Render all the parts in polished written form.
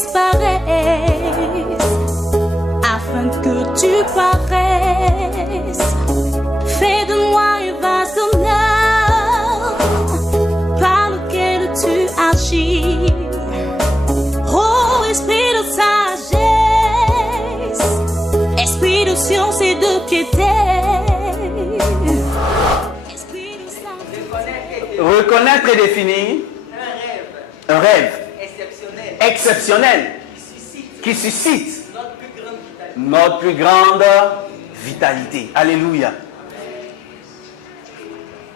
disparaisse, afin que tu paraisses. Fais de moi un vase d'honneur par lequel tu agis. Oh, esprit de sagesse, esprit de science et de piété. Reconnaître et définir un rêve exceptionnel qui suscite notre plus grande vitalité. Alléluia.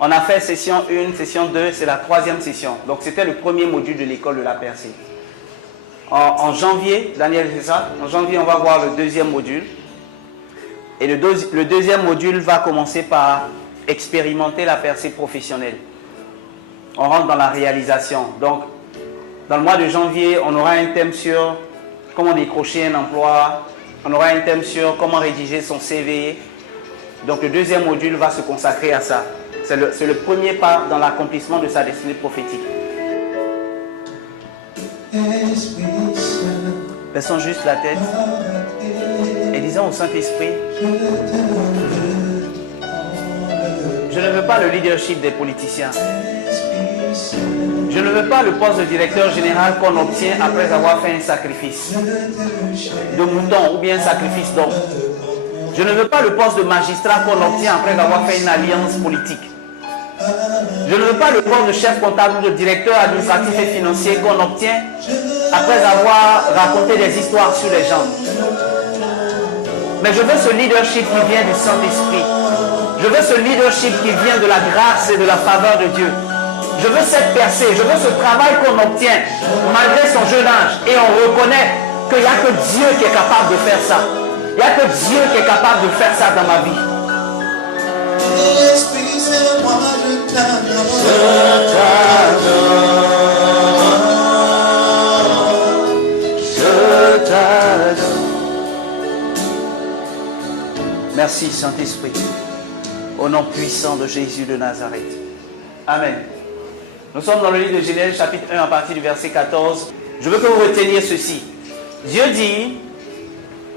On a fait session 1, session 2, c'est la 3e session. Donc c'était le premier module de l'école de la percée. En janvier, Daniel, c'est ça? En janvier, on va voir le 2e module. Et le 2e module va commencer par expérimenter la percée professionnelle. On rentre dans la réalisation. Donc, dans le mois de janvier, on aura un thème sur comment décrocher un emploi. On aura un thème sur comment rédiger son CV. Donc, le 2e module va se consacrer à ça. C'est le premier pas dans l'accomplissement de sa destinée prophétique. Baissons juste la tête et disons au Saint-Esprit, je ne veux pas le leadership des politiciens. Je ne veux pas le poste de directeur général qu'on obtient après avoir fait un sacrifice de mouton ou bien un sacrifice d'homme. Je ne veux pas le poste de magistrat qu'on obtient après avoir fait une alliance politique. Je ne veux pas le poste de chef comptable ou de directeur administratif et financier qu'on obtient après avoir raconté des histoires sur les gens. Mais je veux ce leadership qui vient du Saint-Esprit. Je veux ce leadership qui vient de la grâce et de la faveur de Dieu. Je veux cette percée, je veux ce travail qu'on obtient malgré son jeune âge. Et on reconnaît qu'il n'y a que Dieu qui est capable de faire ça. Il n'y a que Dieu qui est capable de faire ça dans ma vie. Merci Saint-Esprit, au nom puissant de Jésus de Nazareth. Amen. Nous sommes dans le livre de Genèse chapitre 1 à partir du verset 14. Je veux que vous reteniez ceci. Dieu dit,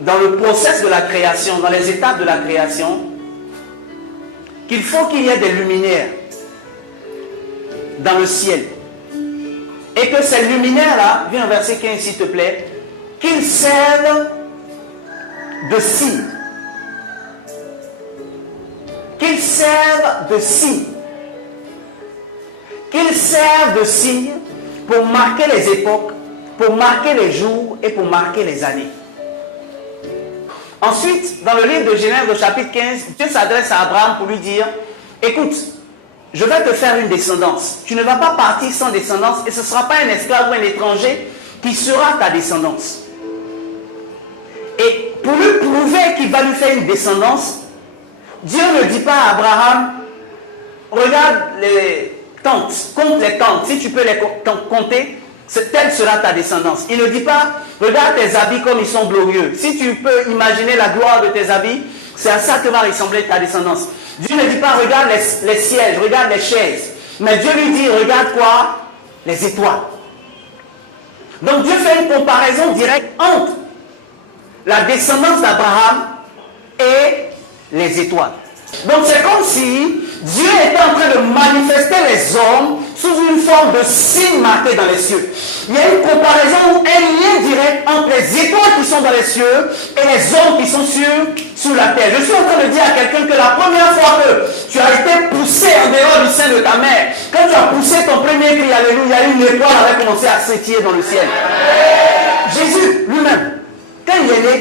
dans le process de la création, dans les étapes de la création, qu'il faut qu'il y ait des luminaires dans le ciel. Et que ces luminaires-là, viens au verset 15 s'il te plaît, qu'ils servent de signe. Qu'ils servent de signe. Qu'ils servent de signe pour marquer les époques, pour marquer les jours et pour marquer les années. Ensuite, dans le livre de Genèse, au chapitre 15, Dieu s'adresse à Abraham pour lui dire, écoute, je vais te faire une descendance. Tu ne vas pas partir sans descendance et ce ne sera pas un esclave ou un étranger qui sera ta descendance. Et pour lui prouver qu'il va lui faire une descendance, Dieu ne dit pas à Abraham, regarde les tentes, compte les tentes, si tu peux les compter, telle sera ta descendance. Il ne dit pas, regarde tes habits comme ils sont glorieux. Si tu peux imaginer la gloire de tes habits, c'est à ça que va ressembler ta descendance. Dieu ne dit pas, regarde les sièges, regarde les chaises. Mais Dieu lui dit, regarde quoi? Les étoiles. Donc Dieu fait une comparaison directe entre la descendance d'Abraham et les étoiles. Donc c'est comme si Dieu était en train de manifester les hommes sous une forme de signe marqué dans les cieux. Il y a une comparaison, un lien direct entre les étoiles qui sont dans les cieux et les hommes qui sont sur la terre. Je suis en train de dire à quelqu'un que la première fois que tu as été poussé en dehors du sein de ta mère, quand tu as poussé ton premier cri, alléluia, une étoile avait commencé à scintiller dans le ciel. Jésus lui-même, quand il est né,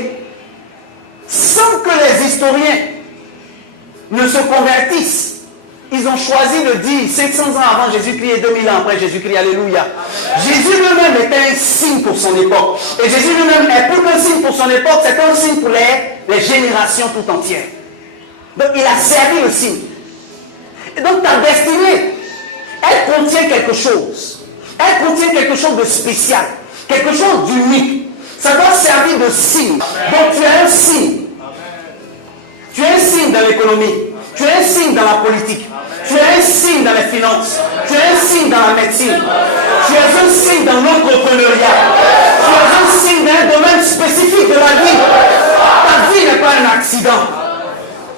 sans que les historiens ne se convertissent, ils ont choisi de dire 500 ans avant Jésus-Christ et 2000 ans après Jésus-Christ, alléluia. Jésus lui-même était un signe pour son époque. Et Jésus lui-même est plus qu'un signe pour son époque, c'est un signe pour les générations tout entières. Donc il a servi le signe. Et donc ta destinée, elle contient quelque chose. Elle contient quelque chose de spécial, quelque chose d'unique. Ça doit servir de signe. Donc tu es un signe. Tu es un signe dans l'économie. Tu es un signe dans la politique. Tu es un signe dans les finances. Tu es un signe dans la médecine. Tu es un signe dans l'entrepreneuriat. Tu es un signe dans un domaine spécifique de la vie. Ta vie n'est pas un accident.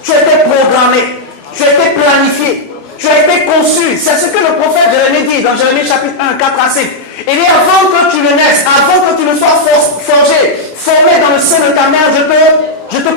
Tu as été programmé. Tu as été planifié. Tu as été conçu. C'est ce que le prophète Jérémie dit dans Jérémie chapitre 1, 4 à 5. Il dit avant que tu ne naisses, avant que tu ne sois forgé, formé dans le sein de ta mère, je te